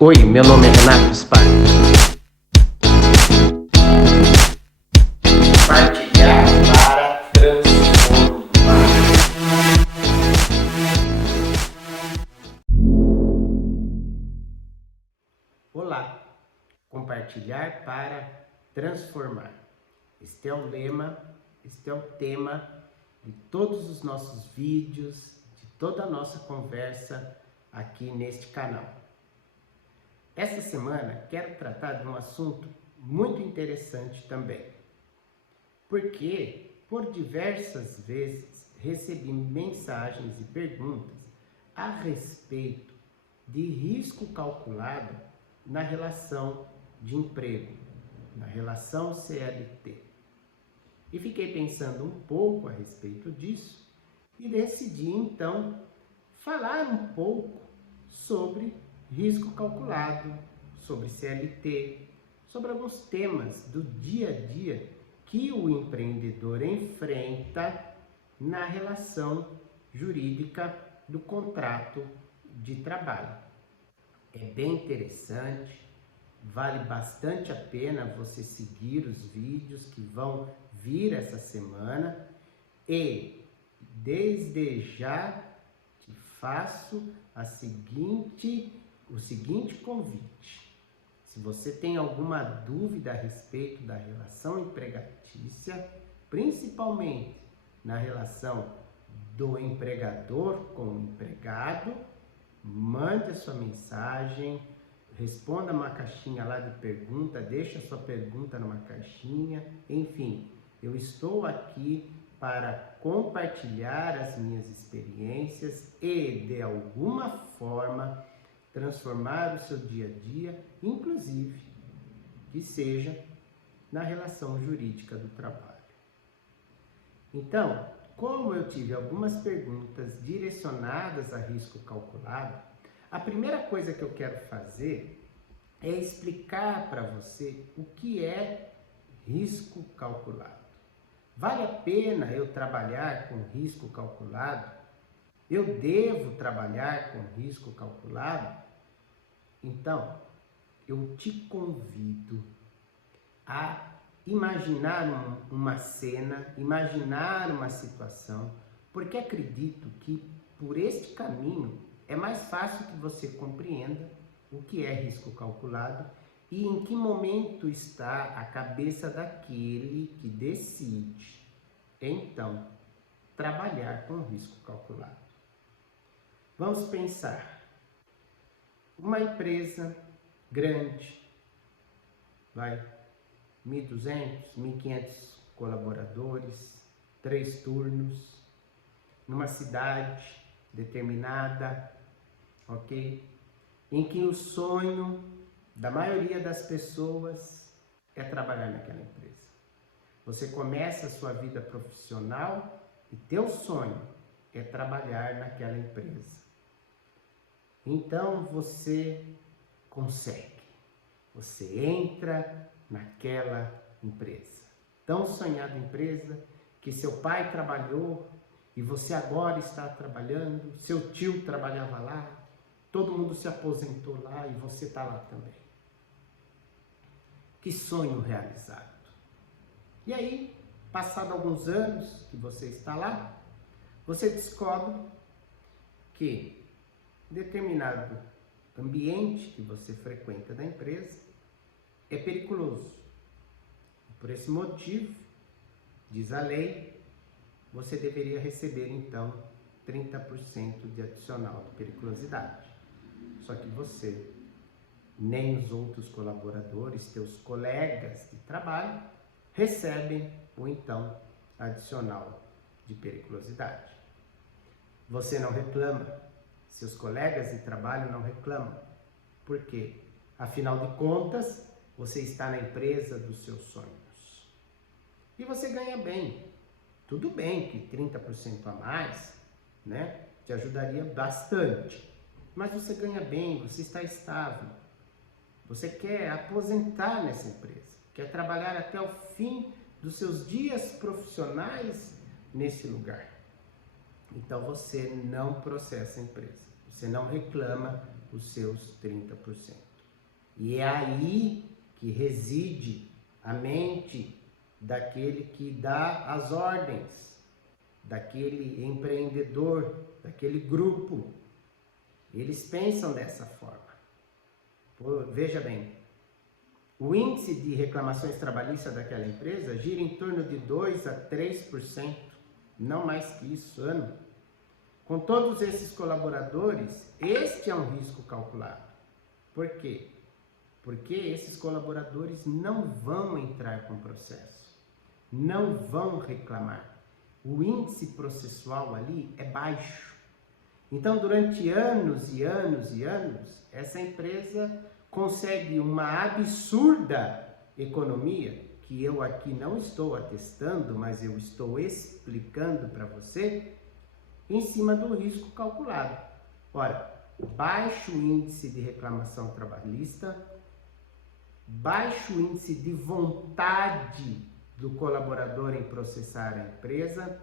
Oi, meu nome é Renato Spark. Compartilhar para transformar. Olá, compartilhar para transformar. Este é o lema, este é o tema de todos os nossos vídeos, de toda a nossa conversa aqui neste canal. Essa semana quero tratar de um assunto muito interessante também, porque por diversas vezes recebi mensagens e perguntas a respeito de risco calculado na relação de emprego, na relação CLT. E fiquei pensando um pouco a respeito disso e decidi então falar um pouco sobre risco calculado, sobre CLT, sobre alguns temas do dia a dia que o empreendedor enfrenta na relação jurídica do contrato de trabalho. É bem interessante, vale bastante a pena você seguir os vídeos que vão vir essa semana e desde já te faço o seguinte convite. Se você tem alguma dúvida a respeito da relação empregatícia, principalmente na relação do empregador com o empregado, mande a sua mensagem, responda uma caixinha lá de pergunta, deixa a sua pergunta numa caixinha, enfim, eu estou aqui para compartilhar as minhas experiências e, de alguma forma, transformar o seu dia a dia, inclusive que seja na relação jurídica do trabalho. Então, como eu tive algumas perguntas direcionadas a risco calculado, a primeira coisa que eu quero fazer é explicar para você o que é risco calculado. Vale a pena eu trabalhar com risco calculado? Eu devo trabalhar com risco calculado? Então, eu te convido a imaginar uma cena, imaginar uma situação, porque acredito que por este caminho é mais fácil que você compreenda o que é risco calculado e em que momento está a cabeça daquele que decide, então, trabalhar com risco calculado. Vamos pensar, uma empresa grande, 1.200, 1.500 colaboradores, 3 turnos, numa cidade determinada, ok? Em que o sonho da maioria das pessoas é trabalhar naquela empresa. Você começa a sua vida profissional e teu sonho é trabalhar naquela empresa. Então você consegue, você entra naquela empresa. Tão sonhada empresa que seu pai trabalhou e você agora está trabalhando, seu tio trabalhava lá, todo mundo se aposentou lá e você está lá também. Que sonho realizado. E aí, passado alguns anos que você está lá, você descobre que determinado ambiente que você frequenta da empresa é perigoso. Por esse motivo, diz a lei, você deveria receber então 30% de adicional de periculosidade. Só que você, nem os outros colaboradores, teus colegas de trabalho, recebem o então adicional de periculosidade. Você não reclama, seus colegas de trabalho não reclamam. Por quê? Afinal de contas, você está na empresa dos seus sonhos. E você ganha bem. Tudo bem que 30% a mais, né, te ajudaria bastante. Mas você ganha bem, você está estável. Você quer aposentar nessa empresa. Quer trabalhar até o fim dos seus dias profissionais nesse lugar. Então você não processa a empresa. Você não reclama os seus 30%. E é aí que reside a mente daquele que dá as ordens, daquele empreendedor, daquele grupo. Eles pensam dessa forma. Veja bem, o índice de reclamações trabalhistas daquela empresa gira em torno de 2 a 3%, não mais que isso, ano. Com todos esses colaboradores, este é um risco calculado. Por quê? Porque esses colaboradores não vão entrar com processo, não vão reclamar. O índice processual ali é baixo. Então, durante anos e anos e anos, essa empresa consegue uma absurda economia, que eu aqui não estou atestando, mas eu estou explicando para você, em cima do risco calculado. Ora, baixo índice de reclamação trabalhista, baixo índice de vontade do colaborador em processar a empresa,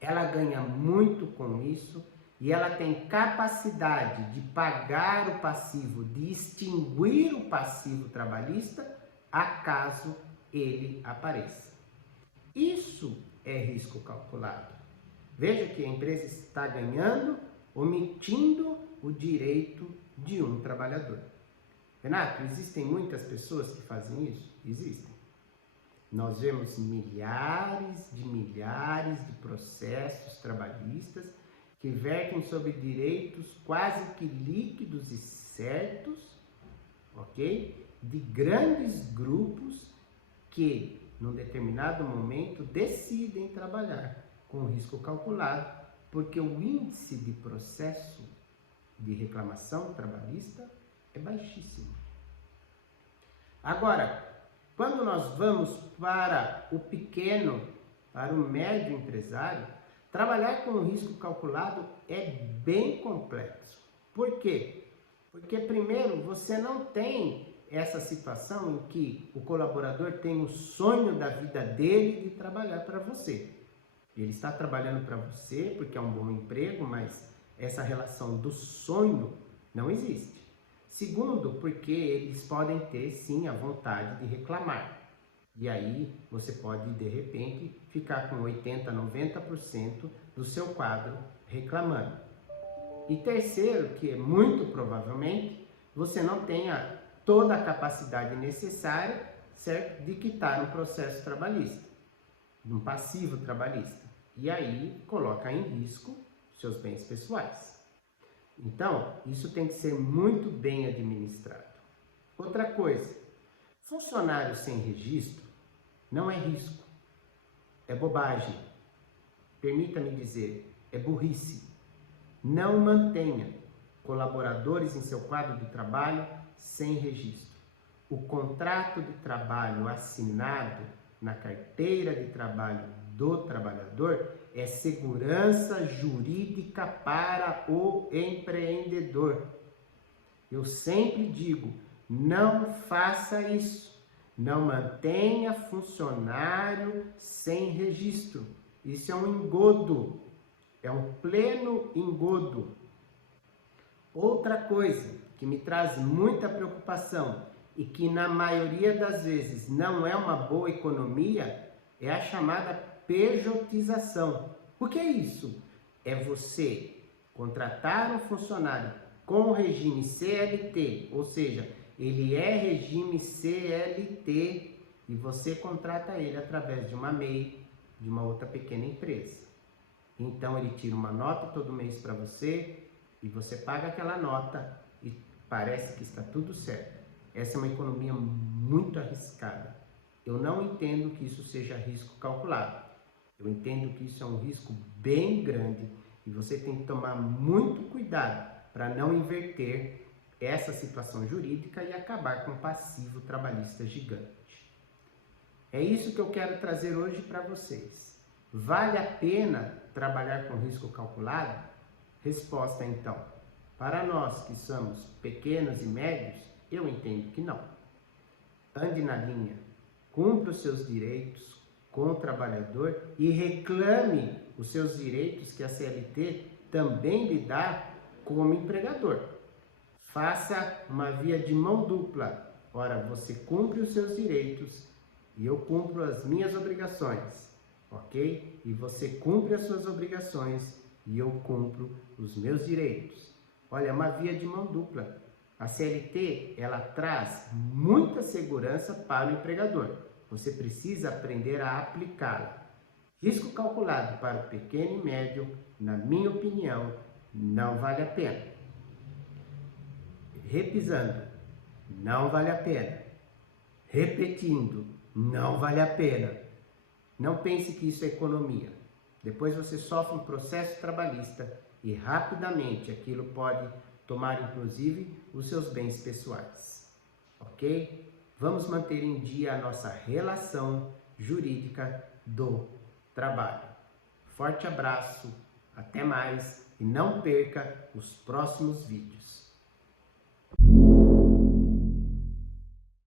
ela ganha muito com isso e ela tem capacidade de pagar o passivo, de extinguir o passivo trabalhista, acaso ele apareça. Isso é risco calculado. Veja que a empresa está ganhando, omitindo o direito de um trabalhador. Renato, existem muitas pessoas que fazem isso? Existem. Nós vemos milhares de processos trabalhistas que vertem sobre direitos quase que líquidos e certos, ok? De grandes grupos que, num determinado momento, decidem trabalhar com risco calculado, porque o índice de processo de reclamação trabalhista é baixíssimo. Agora, quando nós vamos para o pequeno, para o médio empresário, trabalhar com o risco calculado é bem complexo. Por quê? Porque, primeiro, você não tem essa situação em que o colaborador tem o sonho da vida dele de trabalhar para você. Ele está trabalhando para você porque é um bom emprego, mas essa relação do sonho não existe. Segundo, porque eles podem ter sim a vontade de reclamar. E aí você pode de repente ficar com 80%, 90% do seu quadro reclamando. E terceiro, que muito provavelmente você não tenha toda a capacidade necessária, certo, de quitar um processo trabalhista, um passivo trabalhista. E aí coloca em risco seus bens pessoais. Então, isso tem que ser muito bem administrado. Outra coisa, funcionário sem registro não é risco, é bobagem. Permita-me dizer, é burrice. Não mantenha colaboradores em seu quadro de trabalho sem registro. O contrato de trabalho assinado na carteira de trabalho do trabalhador é segurança jurídica para o empreendedor. Eu sempre digo, não faça isso. Não mantenha funcionário sem registro. Isso é um engodo, é um pleno engodo. Outra coisa que me traz muita preocupação e que na maioria das vezes não é uma boa economia é a chamada pejotização. O que é isso? É você contratar um funcionário com regime CLT, ou seja, ele é regime CLT e você contrata ele através de uma MEI, de uma outra pequena empresa. Então ele tira uma nota todo mês para você e você paga aquela nota e parece que está tudo certo. Essa é uma economia muito arriscada. Eu não entendo que isso seja risco calculado. Eu entendo que isso é um risco bem grande e você tem que tomar muito cuidado para não inverter essa situação jurídica e acabar com um passivo trabalhista gigante. É isso que eu quero trazer hoje para vocês. Vale a pena trabalhar com risco calculado? Resposta então, para nós que somos pequenos e médios, eu entendo que não. Ande na linha, cumpra os seus direitos com o trabalhador e reclame os seus direitos que a CLT também lhe dá como empregador. faça uma via de mão dupla. Ora, você cumpre os seus direitos e eu cumpro as minhas obrigações, ok? E você cumpre as suas obrigações e eu cumpro os meus direitos. Olha, é uma via de mão dupla. A CLT, ela traz muita segurança para o empregador. Você precisa aprender a aplicá-la. Risco calculado para o pequeno e médio, na minha opinião, não vale a pena. Repisando, não vale a pena. Repetindo, não vale a pena. Não pense que isso é economia. Depois você sofre um processo trabalhista e rapidamente aquilo pode tomar inclusive os seus bens pessoais. Ok? Vamos manter em dia a nossa relação jurídica do trabalho. Forte abraço, até mais e não perca os próximos vídeos.